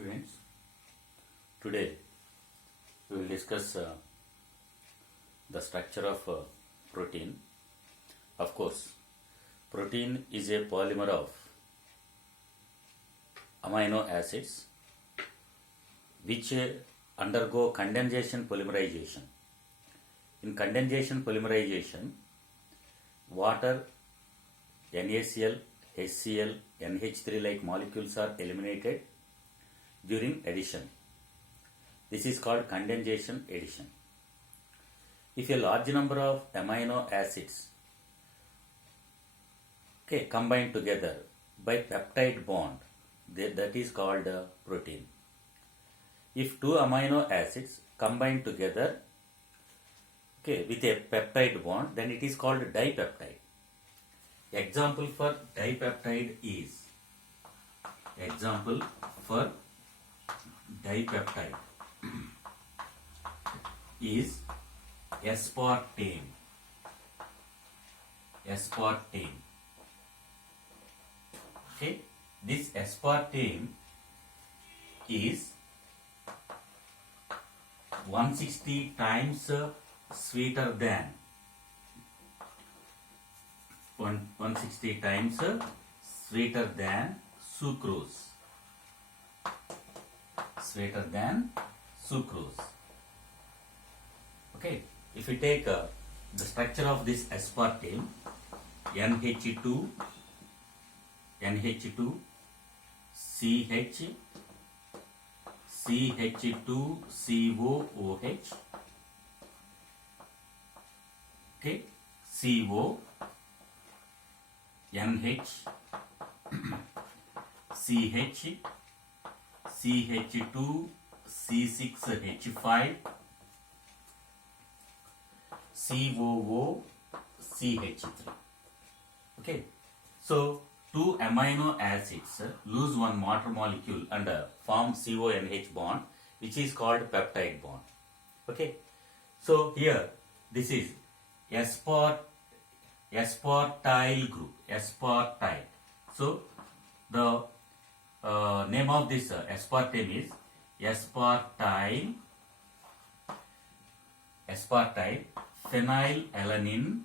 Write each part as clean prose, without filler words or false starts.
students. Today we will discuss the structure of protein. Of course, protein is a polymer of amino acids which undergo condensation polymerization. In condensation polymerization, water, NaCl, HCl, NH3 like molecules are eliminated during addition. This is called condensation addition. If a large number of amino acids combine together by peptide bond, that is called protein. If two amino acids combine together with a peptide bond, then it is called dipeptide. Example for dipeptide is aspartame. This aspartame is 160 times sweeter than 160 times sweeter than sucrose. If we take the structure of this aspartame, NH2 CH CH2COOH CO NH CH CH2 C6H5 COO CH3. So two amino acids lose one water molecule and form CONH bond, which is called peptide bond. So here this is aspartyl group. So the name of this aspartame is aspartyl phenylalanine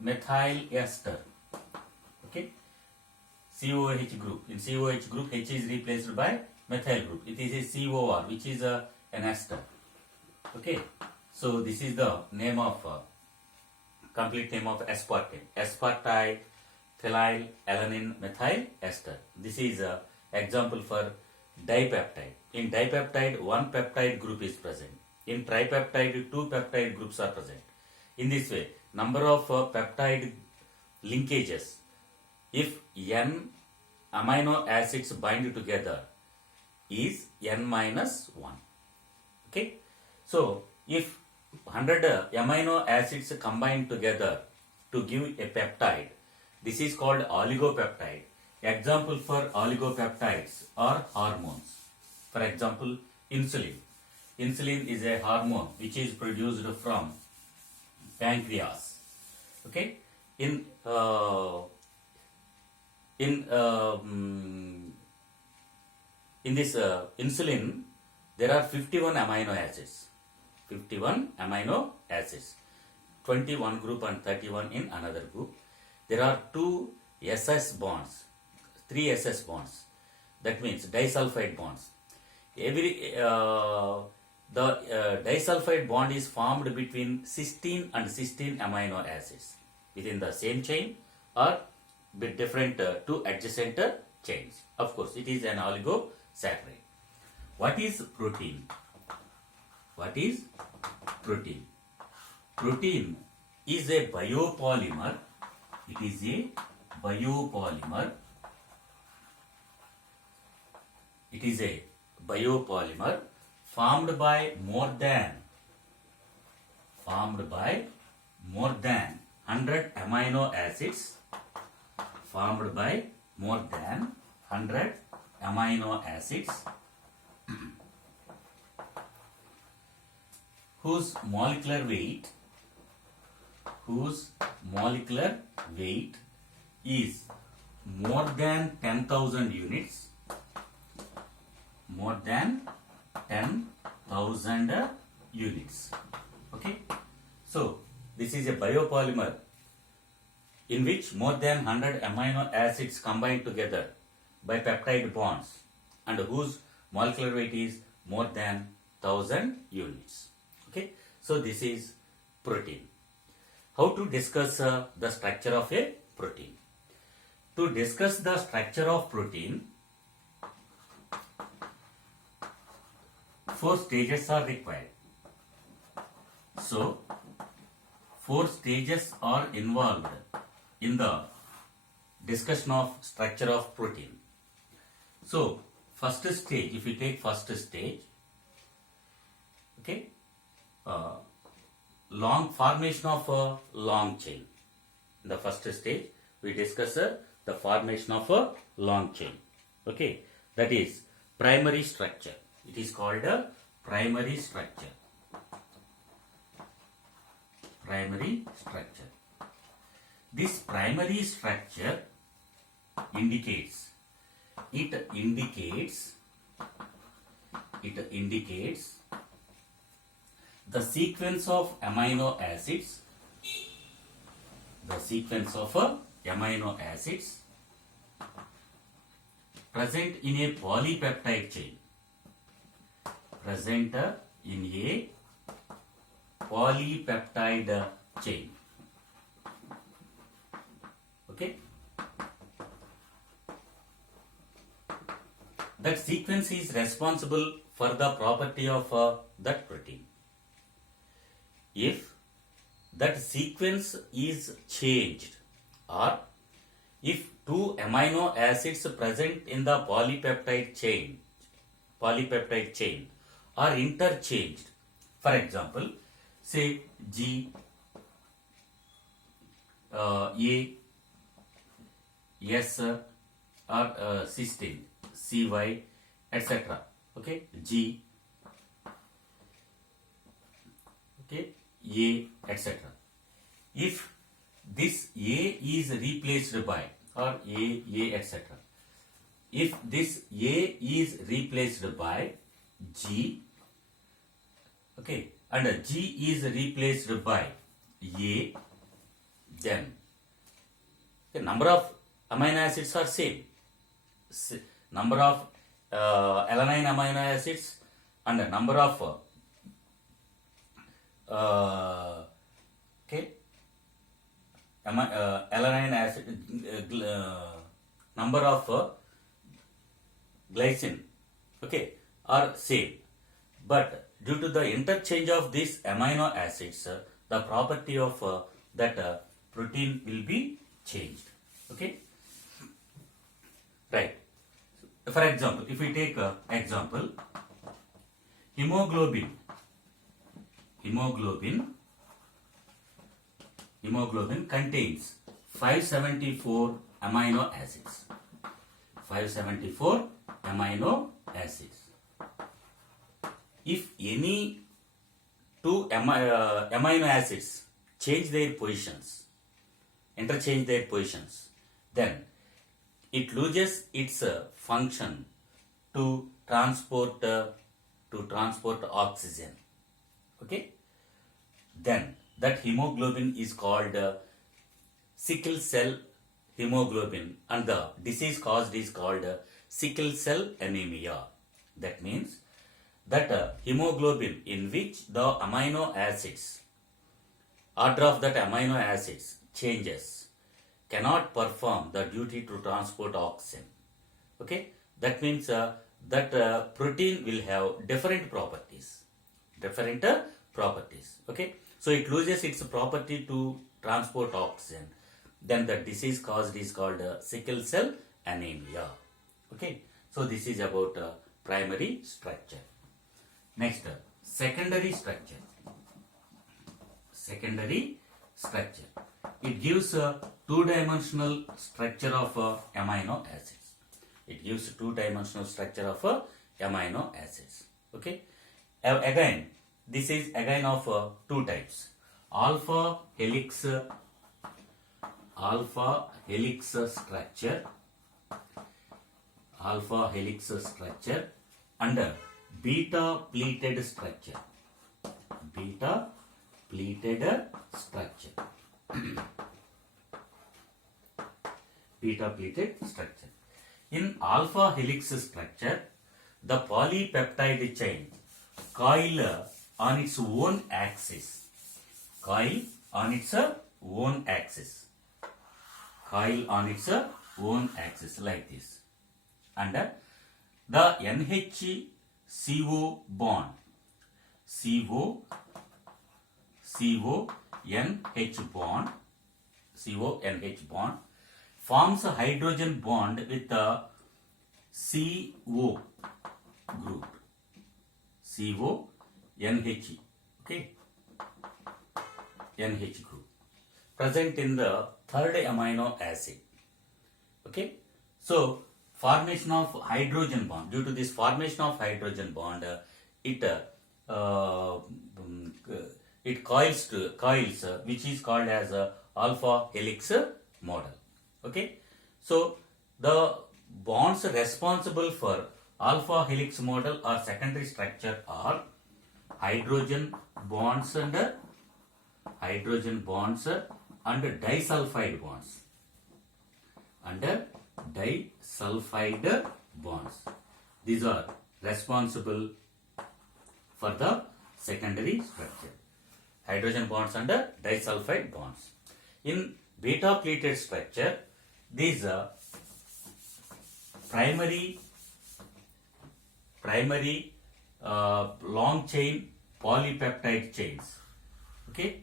methyl ester. COOH group. In COOH group, H is replaced by methyl group. It is a COR, which is an ester. So this is the name of complete name of aspartame. Aspartyl phenylalanine methyl ester. This is an example for dipeptide. In dipeptide, one peptide group is present. In tripeptide, two peptide groups are present. In this way, number of peptide linkages, if n amino acids bind together, is n minus 1. So if 100 amino acids combine together to give a peptide, this is called oligopeptide. Example for oligopeptides are hormones. For example, insulin. Insulin is a hormone which is produced from pancreas. In this insulin, there are 51 amino acids. 21 group and 31 in another group. There are two SS bonds, 3 SS bonds. That means disulfide bonds. The disulfide bond is formed between cysteine and cysteine amino acids within the same chain or with different two adjacent chains. Of course, it is an oligosaccharide. What is protein? Protein is a biopolymer. It is a biopolymer formed by more than 100 amino acids. Whose molecular weight whose molecular weight is more than 10,000 units, more than 10,000 units. Okay, so this is a biopolymer in which more than 100 amino acids combine together by peptide bonds and whose molecular weight is more than 1000 units. Okay, so this is protein. How to discuss the structure of a protein? To discuss the structure of protein, 4 stages are required. So, 4 stages are involved in the discussion of structure of protein. So, first stage, if we take first stage, okay, long formation of a long chain. In the first stage, we discuss the formation of a long chain. Okay, that is primary structure. It is called a primary structure. Primary structure. This primary structure indicates the sequence of amino acids, present in a polypeptide chain. Okay. That sequence is responsible for the property of that protein. If that sequence is changed, or if 2 amino acids present in the polypeptide chain are interchanged, for example, say G, A, S, or cysteine, CY, etc. Okay, G, okay, A, etc. If this A is replaced by, or A, etc. If this A is replaced by G, okay, and G is replaced by A, then the number of amino acids are same. Number of alanine amino acids and the number of alanine acid, number of glycine, okay, are same. But due to the interchange of these amino acids, the property of that protein will be changed. Okay, right. For example, if we take example, hemoglobin contains 574 amino acids. 574 amino acids. If any 2 amino acids interchange their positions, then it loses its function to transport oxygen. Okay, then that hemoglobin is called sickle cell hemoglobin, and the disease caused is called sickle cell anemia. That means that hemoglobin in which the amino acids, order of that amino acids changes, cannot perform the duty to transport oxygen. Okay, that means that protein will have different properties. Okay, so it loses its property to transport oxygen. Then the disease caused is called sickle cell anemia. Okay, so this is about primary structure. Next, secondary structure. It gives a two-dimensional structure of amino acids. Okay. Again, this is again of two types. alpha helix structure, and beta pleated structure. In alpha helix structure, the polypeptide chain coil on its own axis. Coil on its own axis like this. And the NH-CO bond, CONH bond forms a hydrogen bond with the CO group. CONH, okay, NH group present in the third amino acid. Okay, so formation of hydrogen bond. Due to this formation of hydrogen bond, it coils, which is called as alpha helix model. Okay, so the bonds responsible for alpha helix model or secondary structure are hydrogen bonds and disulfide bonds. These are responsible for the secondary structure. Hydrogen bonds and disulfide bonds. In beta pleated structure, these primary long chain polypeptide chains, okay,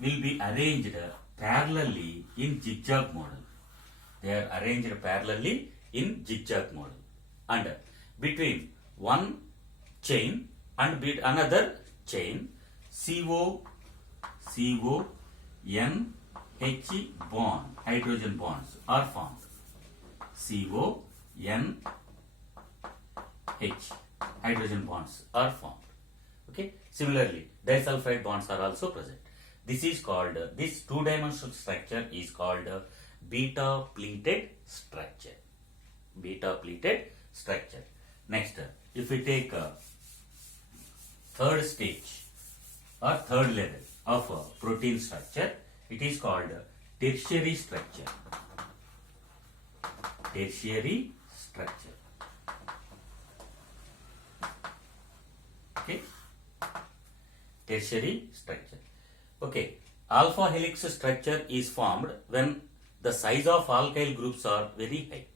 will be arranged parallelly in zigzag model. They are arranged parallelly in zigzag model, and between one chain and another chain, CONH bond, hydrogen bonds are formed. CONH hydrogen bonds are formed. Okay. Similarly, disulfide bonds are also present. This is called, this two-dimensional structure is called beta pleated structure. Next, if we take third stage or third level of protein structure, it is called tertiary structure. Okay. Tertiary structure. Okay. Alpha helix structure is formed when the size of alkyl groups are very high.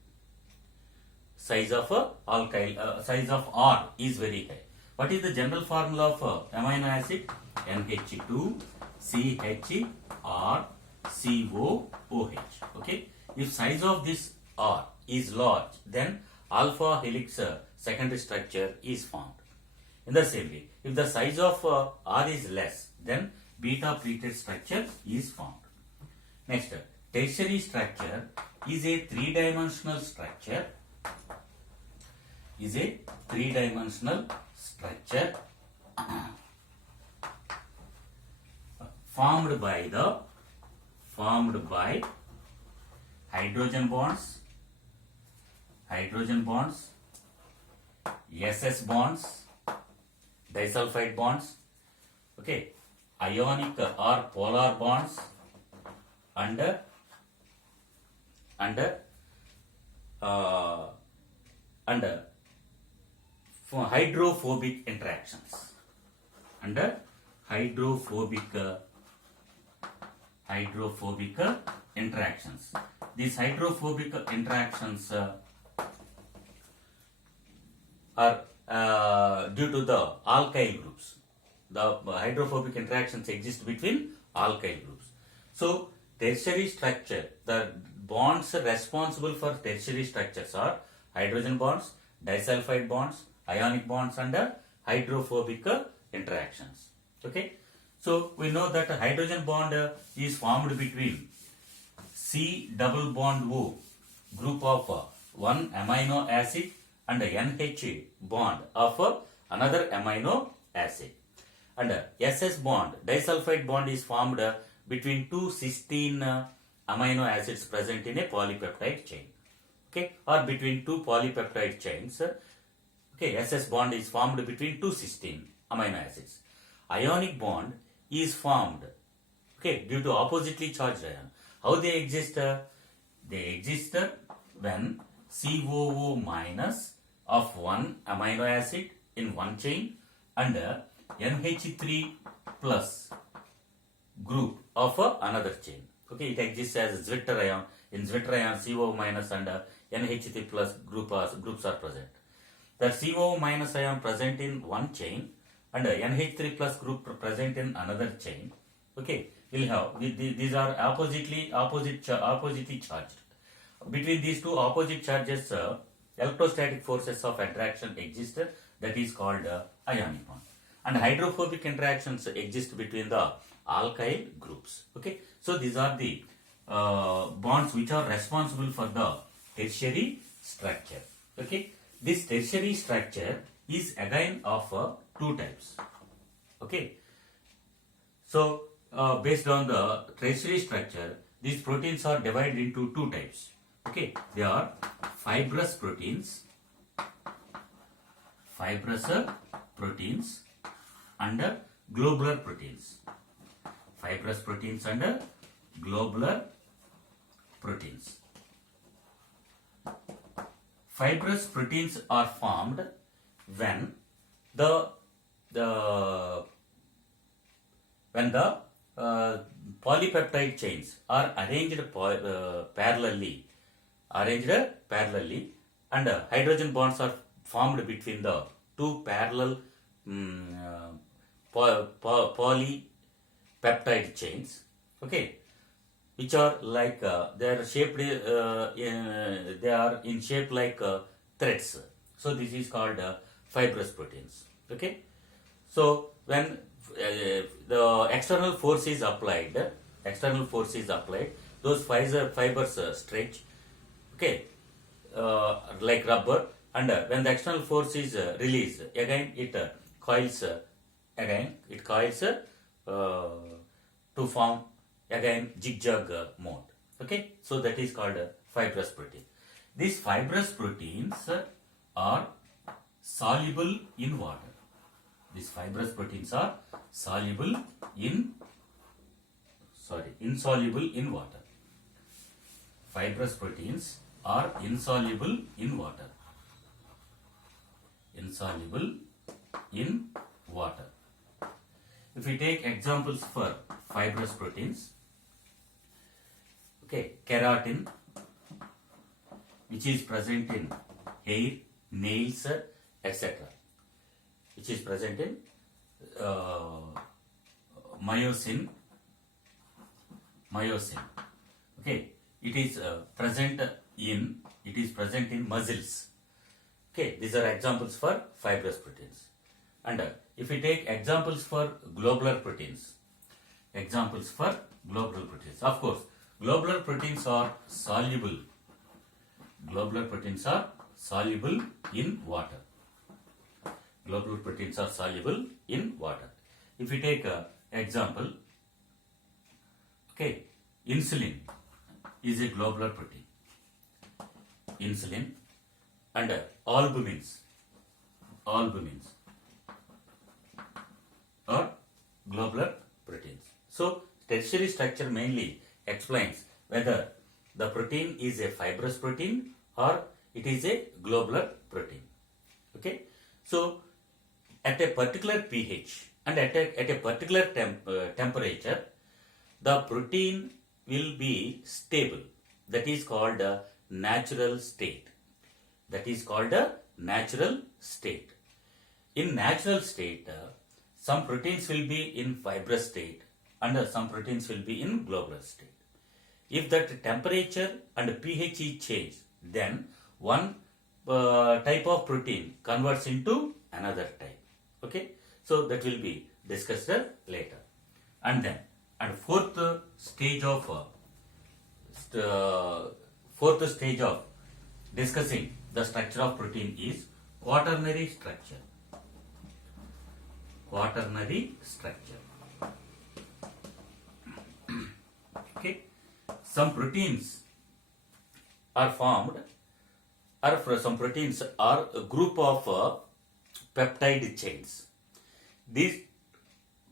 Size of R is very high. What is the general formula of amino acid? NH2CHRCOOH. Okay. If size of this R is large, then alpha helix secondary structure is formed. In the same way, if the size of R is less, then beta pleated structure is formed. Next, tertiary structure is a three-dimensional structure. Formed by hydrogen bonds, SS bonds, disulfide bonds, okay, ionic or polar bonds, and hydrophobic interactions. These hydrophobic interactions are due to the alkyl groups. The hydrophobic interactions exist between alkyl groups. So, tertiary structure, the bonds responsible for tertiary structures are hydrogen bonds, disulfide bonds, ionic bonds, and hydrophobic interactions. Okay. So, we know that a hydrogen bond is formed between C double bond O group of one amino acid and NH bond of another amino acid. And SS bond, disulfide bond is formed between two cysteine amino acids present in a polypeptide chain. Okay, or between two polypeptide chains. Okay, SS bond is formed between two cysteine amino acids. Ionic bond is formed, okay, due to oppositely charged ion. How they exist? They exist when COO minus of one amino acid in one chain and NH3 plus group of another chain. Okay, it exists as Zwitter ion. In Zwitter ion, COO minus and NH3 plus groups are present. The COO minus ion present in one chain and NH3 plus group present in another chain. Okay, will have these are oppositely charged. Between these two opposite charges, electrostatic forces of attraction exist. That is called ionic bond. And hydrophobic interactions exist between the alkyl groups. Okay, so these are the bonds which are responsible for the tertiary structure. Okay, this tertiary structure is again of two types. Okay, so based on the tertiary structure, these proteins are divided into two types. Okay, they are fibrous proteins and globular proteins. Fibrous proteins and globular proteins. Fibrous proteins are formed when the polypeptide chains are arranged parallelly, and hydrogen bonds are formed between the two parallel polypeptide chains. Okay, which are like they are shaped. They are in shape like threads. So this is called fibrous proteins. Okay, so when the external force is applied, those fibers stretch. Okay, like rubber, and when the external force is released, again it coils to form again zigzag mode. Okay, so that is called fibrous protein. These fibrous proteins are soluble in water. These fibrous proteins are insoluble in water. Fibrous proteins are insoluble in water. If we take examples for fibrous proteins, okay, keratin, which is present in hair, nails, etc., which is present in myosin. Okay, it is present in muscles. Okay, these are examples for fibrous proteins. And if we take examples for globular proteins, of course, globular proteins are soluble. In water. If we take example, okay, insulin is a globular protein. And albumins are globular proteins. So tertiary structure mainly explains whether the protein is a fibrous protein or it is a globular protein. Okay, so at a particular pH and at a particular temperature, the protein will be stable. That is called a natural state. In natural state, some proteins will be in fibrous state and some proteins will be in globular state. If that temperature and pH is changed, then one type of protein converts into another type. Okay, so that will be discussed later. And then, fourth stage of discussing the structure of protein is quaternary structure. quaternary structure. Okay, some proteins are formed, or some proteins are a group of peptide chains. These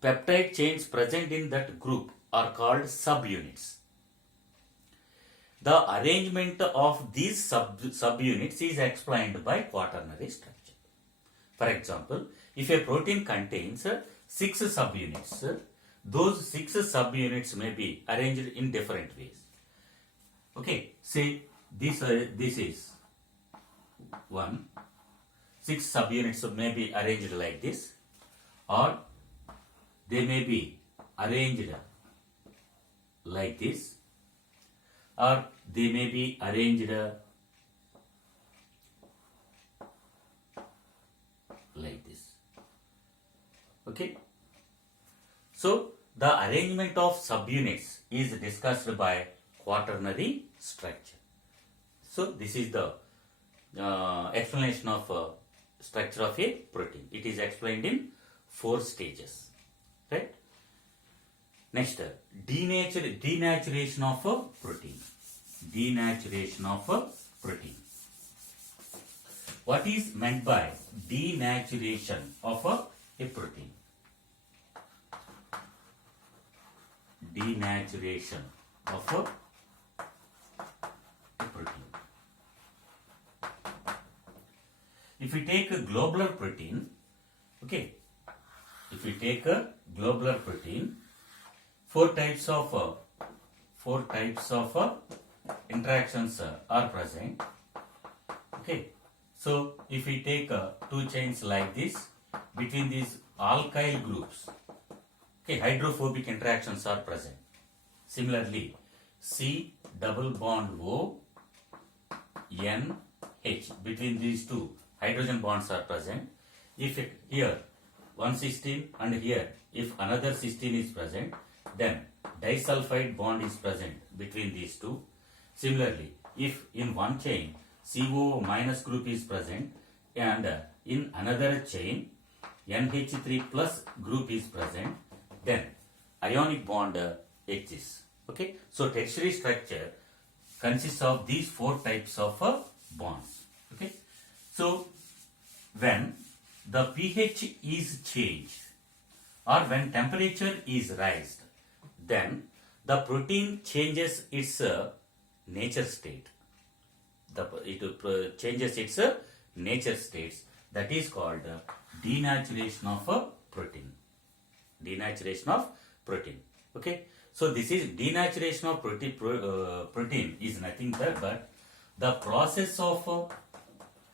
peptide chains present in that group are called subunits. The arrangement of these subunits is explained by quaternary structure. For example, if a protein contains 6 subunits, those 6 subunits may be arranged in different ways. Okay, say this is 1. 6 subunits may be arranged like this, or they may be arranged like this, or they may be arranged like this. Okay, so the arrangement of subunits is discussed by quaternary structure. So this is the explanation of structure of a protein. It is explained in 4 stages, right? Next, denaturation of a protein. Denaturation of a protein. What is meant by denaturation of a protein? Denaturation of a protein. If we take a globular protein, okay, if we take a globular protein, 4 types of interactions are present. Okay, so if we take 2 chains like this, between these alkyl groups, okay, hydrophobic interactions are present. Similarly, C double bond O, N, H, between these 2 hydrogen bonds are present. If here 1 and here if another cysteine is present, then disulfide bond is present between these 2. Similarly, if in one chain CO minus group is present and in another chain NH3 plus group is present, then ionic bond exists. Okay, so tertiary structure consists of these 4 types of bonds. Okay, so when the pH is changed or when temperature is raised, then the protein changes its nature state. It changes its nature states. That is called denaturation of a protein. Denaturation of protein. Okay, so this is denaturation of protein is nothing but the process of